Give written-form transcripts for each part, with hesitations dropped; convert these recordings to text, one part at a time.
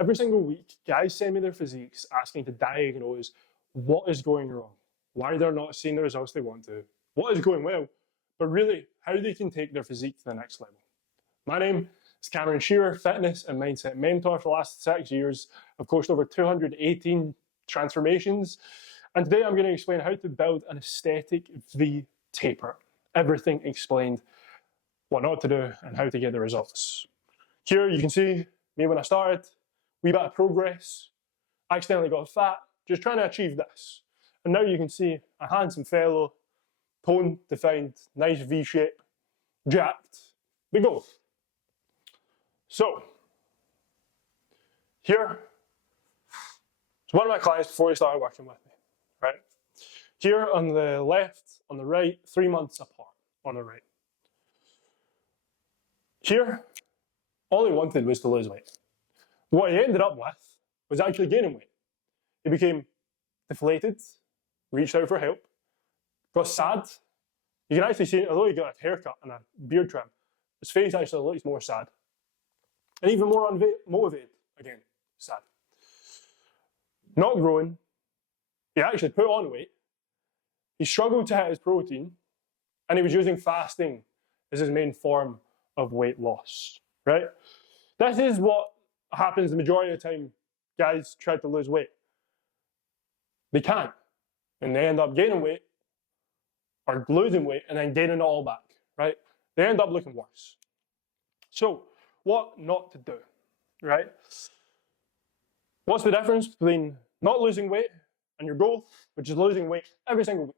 Every single week, guys send me their physiques asking to diagnose what is going wrong, why they're not seeing the results they want to, what is going well, but really how they can take their physique to the next level. My name is Cameron Shearer, fitness and mindset mentor for the last 6 years. I've coached over 218 transformations, and today I'm going to explain how to build an aesthetic V taper. Everything explained, what not to do, and how to get the results. Here you can see me when I started, wee bit of progress, accidentally got fat, just trying to achieve this. And now you can see a handsome fellow, toned, defined, nice V shape, jacked, we go. So, here is one of my clients before he started working with me, right? Here on the left, on the right, 3 months apart on the right. Here, all he wanted was to lose weight. What he ended up with was actually gaining weight. He became deflated, reached out for help, got sad. You can actually see, although he got a haircut and a beard trim, his face actually looks more sad. And even more motivated, again, sad. Not growing, he actually put on weight, he struggled to hit his protein, and he was using fasting as his main form of weight loss, right? This is what happens the majority of the time guys try to lose weight. They can't, and they end up gaining weight, or losing weight, and then gaining it all back, right? They end up looking worse. So, what not to do, right? What's the difference between not losing weight and your goal, which is losing weight every single week?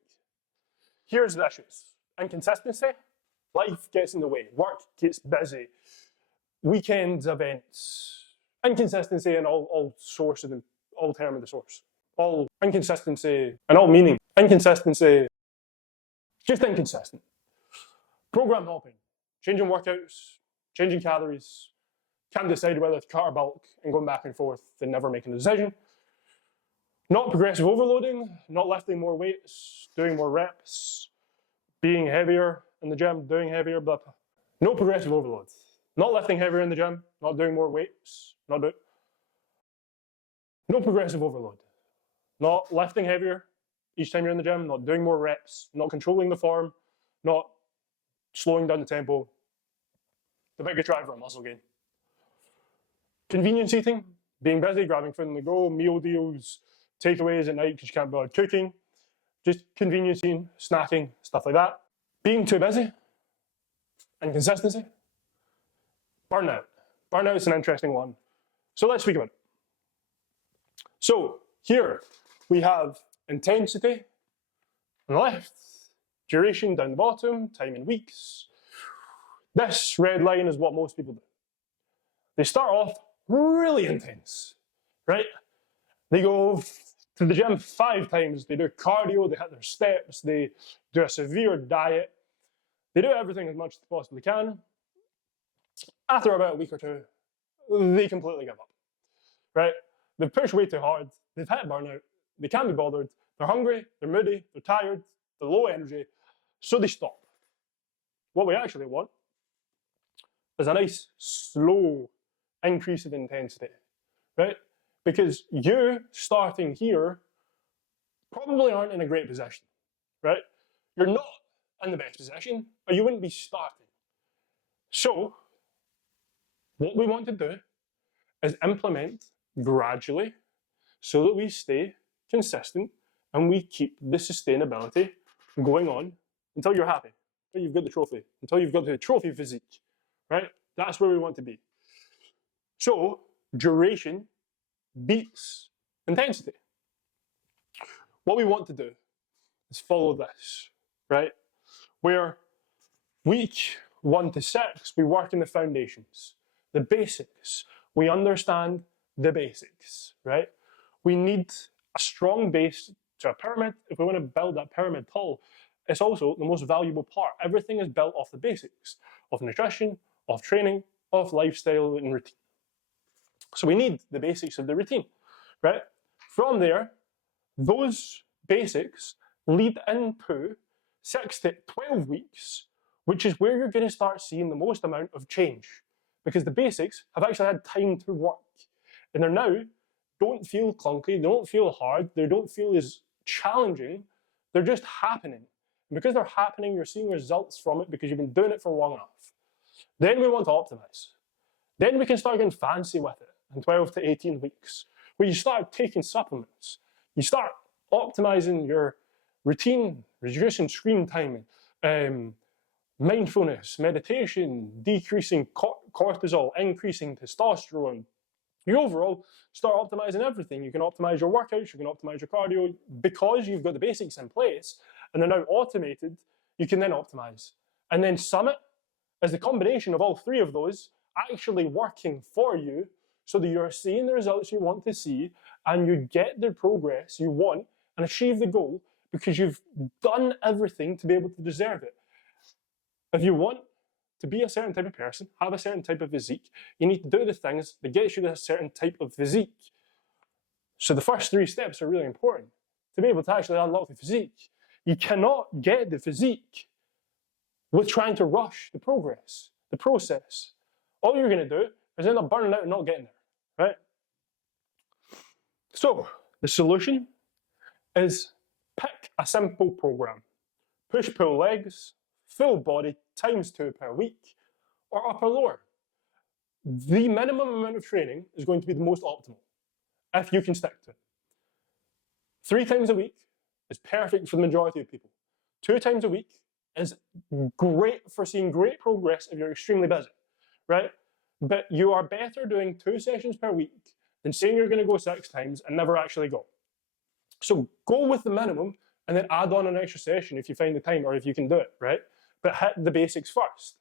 Here's the issues. Inconsistency, life gets in the way, work gets busy, weekends, events, inconsistency in all sources and all term of the source. All inconsistency and all meaning. Inconsistency, just inconsistent. Program hopping, changing workouts, changing calories, can't decide whether to cut or bulk, and going back and forth and never making a decision. Not progressive overloading, not lifting more weights, doing more reps, being heavier in the gym, doing heavier, but no progressive overload. Not lifting heavier in the gym, not doing more weights, no progressive overload. Not lifting heavier each time you're in the gym, not doing more reps, not controlling the form, not slowing down the tempo. The biggest driver of muscle gain. Convenience eating, being busy, grabbing food on the go, meal deals, takeaways at night because you can't bother cooking, just convenience eating, snacking, stuff like that. Being too busy, inconsistency, burnout. Burnout is an interesting one. So let's speak about it. So here we have intensity on the left, duration down the bottom, time in weeks. This red line is what most people do. They start off really intense, right? They go to the gym 5 times, they do cardio, they hit their steps, they do a severe diet. They do everything as much as they possibly can. After about a week or two, they completely give up, right? They've pushed way too hard, they've hit burnout, they can't be bothered, they're hungry, they're moody, they're tired, they're low energy, so they stop. What we actually want is a nice, slow increase of intensity, right? Because you starting here probably aren't in a great position, right? You're not in the best position, or you wouldn't be starting. So, what we want to do is implement gradually so that we stay consistent and we keep the sustainability going on until you're happy, until you've got the trophy, until you've got the trophy physique, right? That's where we want to be. So, duration beats intensity. What we want to do is follow this, right? Where week 1 to 6, we work in the foundations, the basics. We understand the basics, right? We need a strong base to a pyramid. If we want to build that pyramid tall, it's also the most valuable part. Everything is built off the basics of nutrition, of training, of lifestyle and routine. So we need the basics of the routine, right? From there, those basics lead into 6 to 12 weeks, which is where you're going to start seeing the most amount of change, because the basics have actually had time to work. And they're now don't feel clunky, they don't feel hard, they don't feel as challenging, they're just happening. And because they're happening, you're seeing results from it because you've been doing it for long enough. Then we want to optimize. Then we can start getting fancy with it in 12 to 18 weeks, where you start taking supplements. You start optimizing your routine, reducing screen time, mindfulness, meditation, decreasing cortisol, increasing testosterone. You overall start optimizing everything. You can optimize your workouts, you can optimize your cardio. Because you've got the basics in place and they're now automated, you can then optimize. And then Summit is the combination of all three of those actually working for you so that you're seeing the results you want to see and you get the progress you want and achieve the goal because you've done everything to be able to deserve it. If you want to be a certain type of person, have a certain type of physique, you need to do the things that get you to a certain type of physique. So the first three steps are really important to be able to actually unlock the physique. You cannot get the physique with trying to rush the progress, the process. All you're going to do is end up burning out and not getting there, right? So the solution is pick a simple program. Push-pull legs, full body, ×2 per week, or upper-lower. The minimum amount of training is going to be the most optimal, if you can stick to it. 3 times a week is perfect for the majority of people. 2 times a week is great for seeing great progress if you're extremely busy, right? But you are better doing 2 sessions per week than saying you're going to go 6 times and never actually go. So go with the minimum and then add on an extra session if you find the time or if you can do it, right? But hit the basics first.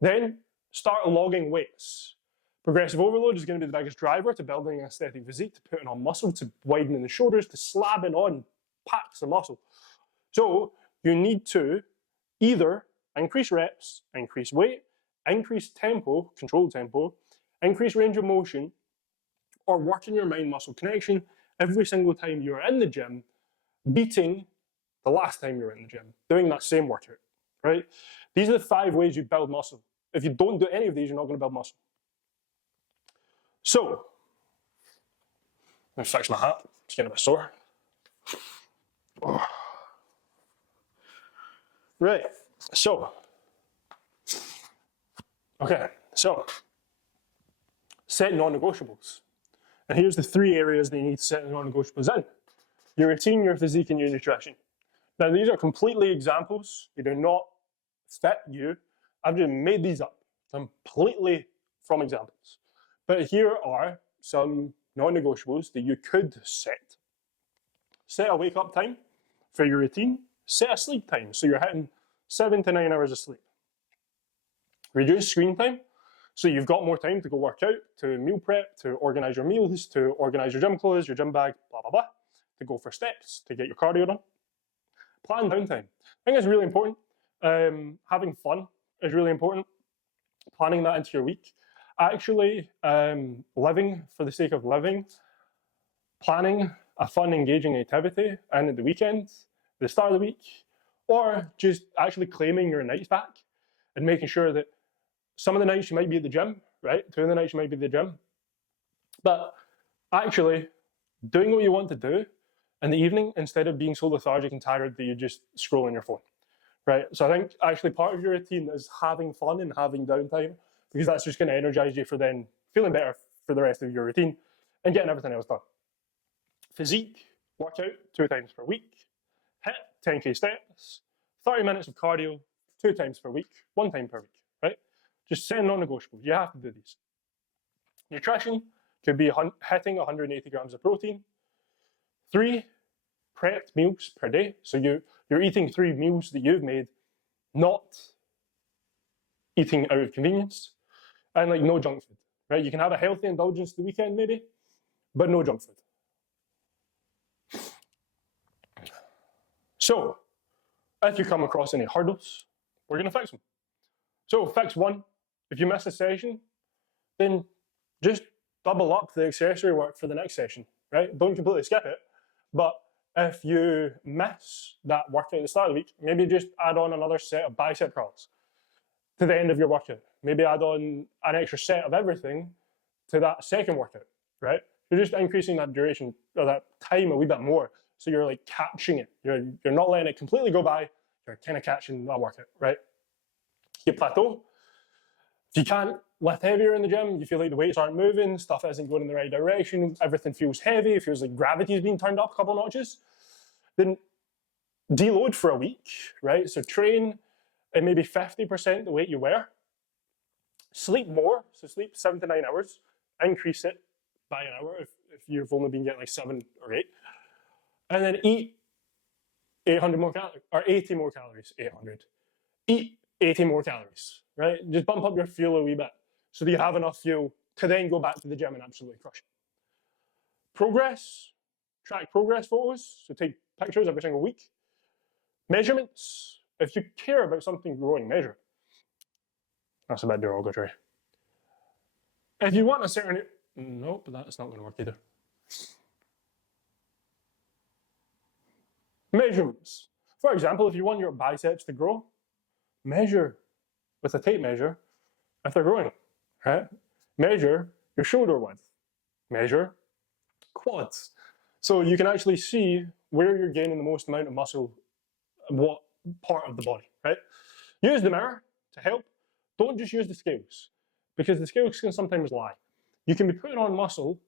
Then start logging weights. Progressive overload is going to be the biggest driver to building an aesthetic physique, to putting on muscle, to widening the shoulders, to slabbing on packs of muscle. So you need to either increase reps, increase weight, increase tempo, controlled tempo, increase range of motion, or work in your mind-muscle connection every single time you're in the gym, beating the last time you were in the gym, doing that same workout, right? These are the 5 ways you build muscle. If you don't do any of these, you're not going to build muscle. So, let me fix my hat. It's getting a bit sore. Oh. Right, so, okay, so, set non-negotiables. And here's the 3 areas that you need to set non-negotiables in. Your routine, your physique, and your nutrition. Now, these are completely examples. They do not fit you. I've just made these up completely from examples. But here are some non-negotiables that you could set. Set a wake-up time for your routine. Set a sleep time, so you're hitting 7 to 9 hours of sleep. Reduce screen time, so you've got more time to go work out, to meal prep, to organize your meals, to organize your gym clothes, your gym bag, blah, blah, blah, to go for steps, to get your cardio done. Plan downtime. I think it's really important. Having fun is really important. Planning that into your week. Actually, living for the sake of living, planning a fun, engaging activity and at the weekend, the start of the week, or just actually claiming your nights back and making sure that some of the nights you might be at the gym, right? 2 of the nights you might be at the gym, but actually doing what you want to do in the evening instead of being so lethargic and tired that you just scroll on your phone, right? So I think actually part of your routine is having fun and having downtime, because that's just going to energize you for then feeling better for the rest of your routine and getting everything else done. Physique, workout 2 times per week, hit 10K steps, 30 minutes of cardio 2 times per week, 1 time per week, right? Just setting non-negotiables. You have to do these. Nutrition could be hitting 180 grams of protein, 3 prepped meals per day. So you're eating 3 meals that you've made, not eating out of convenience, and like no junk food, right? You can have a healthy indulgence the weekend maybe, but no junk food. So, if you come across any hurdles, we're going to fix them. So, fix 1. If you miss a session, then just double up the accessory work for the next session, right? Don't completely skip it. But if you miss that workout at the start of the week, maybe just add on another set of bicep curls to the end of your workout. Maybe add on an extra set of everything to that second workout, right? You're just increasing that duration or that time a wee bit more. So you're like catching it. You're not letting it completely go by. You're kind of catching that workout, right? You plateau. If you can't lift heavier in the gym, you feel like the weights aren't moving, stuff isn't going in the right direction, everything feels heavy, it feels like gravity is being turned up a couple notches, then deload for a week, right? So train at maybe 50% the weight you were. Sleep more, so sleep 7 to 9 hours. Increase it by an hour if you've only been getting like 7 or 8. And then eat 800 more calories, or 80 more calories, 800. Eat 80 more calories, right? Just bump up your fuel a wee bit so that you have enough fuel to then go back to the gym and absolutely crush it. Progress, track progress photos, so take pictures every single week. Measurements, if you care about something growing, measure it. That's a bit derogatory. If you want a certain, nope, that's not going to work either. Measurements. For example, if you want your biceps to grow, measure with a tape measure if they're growing, right? Measure your shoulder width. Measure quads. So you can actually see where you're gaining the most amount of muscle, what part of the body, right? Use the mirror to help. Don't just use the scales, because the scales can sometimes lie. You can be putting on muscle,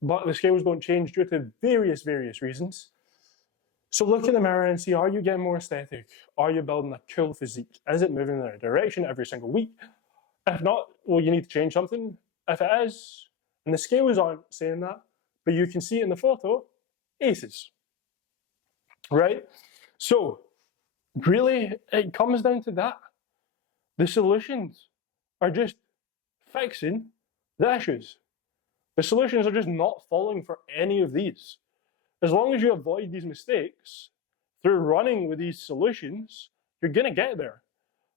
but the scales don't change due to various reasons. So look in the mirror and see, are you getting more aesthetic? Are you building a cool physique? Is it moving in the right direction every single week? If not, well, you need to change something. If it is, and the scales aren't saying that, but you can see it in the photo, aces, right? So really, it comes down to that. The solutions are just fixing the issues. The solutions are just not falling for any of these. As long as you avoid these mistakes through running with these solutions, you're going to get there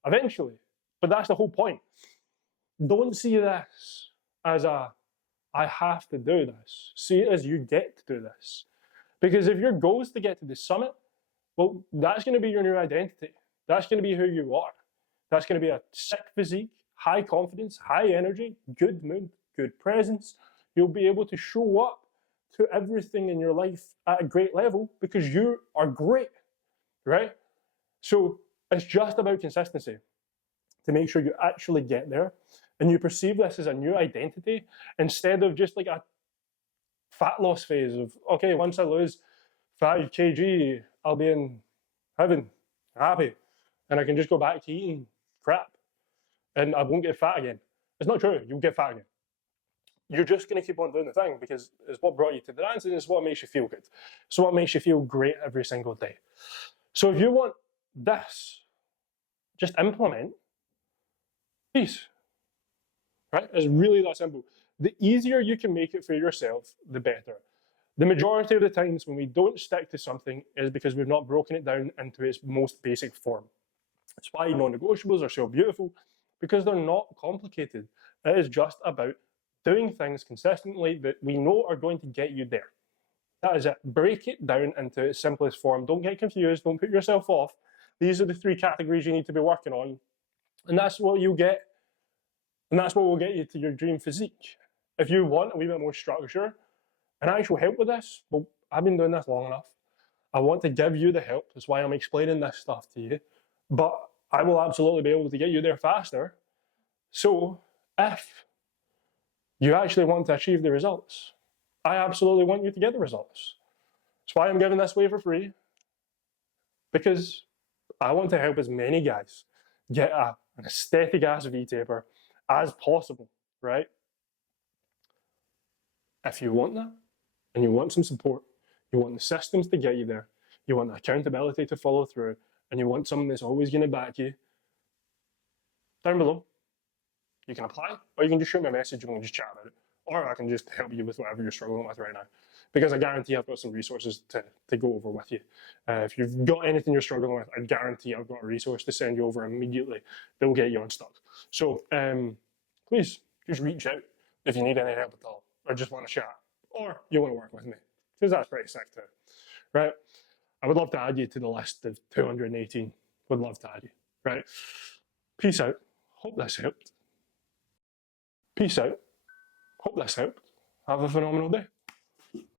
eventually. But that's the whole point. Don't see this as a, I have to do this. See it as you get to do this. Because if your goal is to get to the summit, well, that's going to be your new identity. That's going to be who you are. That's going to be a sick physique, high confidence, high energy, good mood, good presence. You'll be able to show up to everything in your life at a great level because you are great, right? So it's just about consistency to make sure you actually get there and you perceive this as a new identity instead of just like a fat loss phase of, okay, once I lose 5 kg, I'll be in heaven, happy, and I can just go back to eating crap and I won't get fat again. It's not true, you'll get fat again. You're just going to keep on doing the thing because it's what brought you to the dance and it's what makes you feel good. So what makes you feel great every single day. So if you want this, just implement peace, right? It's really that simple. The easier you can make it for yourself, the better. The majority of the times when we don't stick to something is because we've not broken it down into its most basic form. That's why non-negotiables are so beautiful, because they're not complicated. It is just about doing things consistently that we know are going to get you there. That is it. Break it down into its simplest form. Don't get confused. Don't put yourself off. These are the 3 categories you need to be working on. And that's what you'll get. And that's what will get you to your dream physique. If you want a wee bit more structure and actual help with this, well, I've been doing this long enough. I want to give you the help. That's why I'm explaining this stuff to you. But I will absolutely be able to get you there faster. So if you actually want to achieve the results, I absolutely want you to get the results. That's why I'm giving this away for free, because I want to help as many guys get an aesthetic ass V-taper as possible, right? If you want that, and you want some support, you want the systems to get you there, you want the accountability to follow through, and you want someone that's always going to back you, down below, you can apply, or you can just shoot me a message and we can just chat about it. Or I can just help you with whatever you're struggling with right now. Because I guarantee I've got some resources to go over with you. If you've got anything you're struggling with, I guarantee I've got a resource to send you over immediately that will get you unstuck. So please, just reach out if you need any help at all, or just want to chat, or you want to work with me, because that's pretty sick too, right? I would love to add you to the list of 218. Would love to add you, right? Peace out. Hope this helped. Peace out. Hope this helped. Have a phenomenal day.